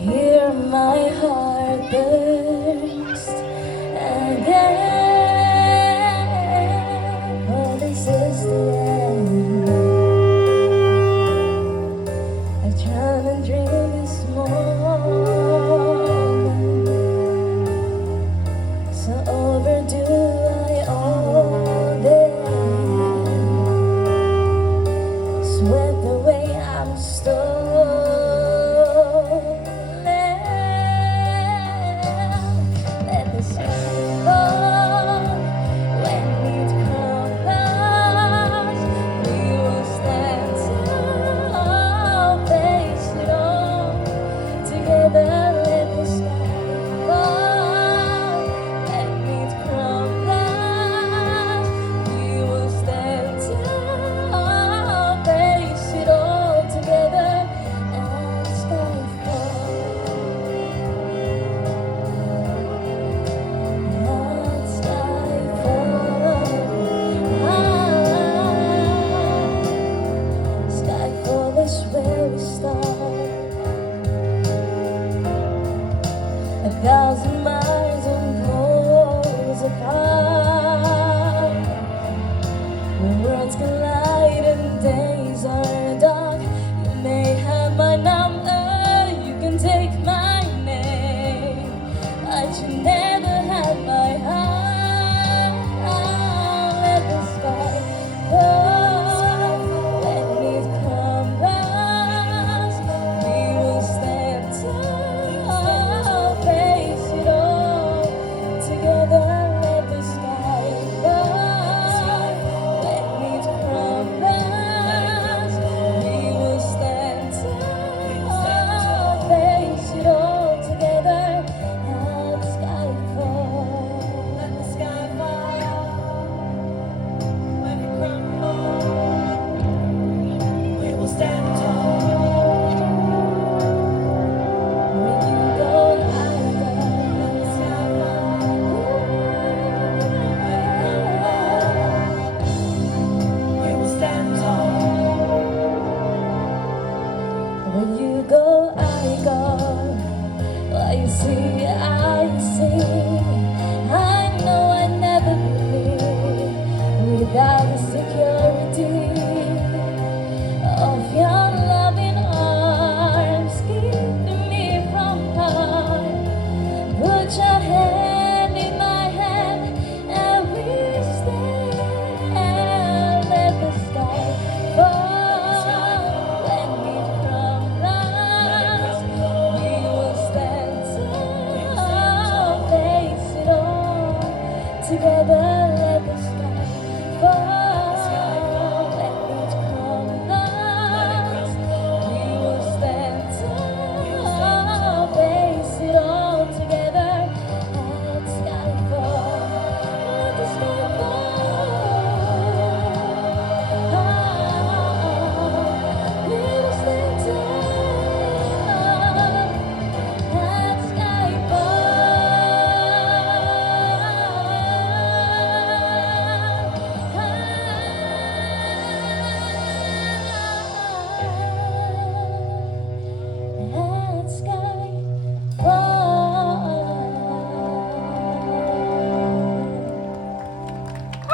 Hear my heart burst again. For this is the end. I try and dream this moment, so overdue I own it. Swept away, I'm stolen. Let the sky fall when it crumbles. We will stand tall, face it all together. Let the sky fall when it crumbles. We will stand tall, face it all together. And the sky Skyfall is where we start. 1,000 miles and poles apart. When worlds collide and days are dark, you may have my number, you can take my name, but you never had my heart. Let the sky fall when it crumbles. We will stand tall, face it all together. Let the sky fall when it crumbles. We will stand tall, face it all together. Let the sky fall. Let the sky fall when it crumbles. We will stand tall. When you go, I go. Let the sky fall when it crumbles. We will stand tall. When you go, I go. Well, you see, I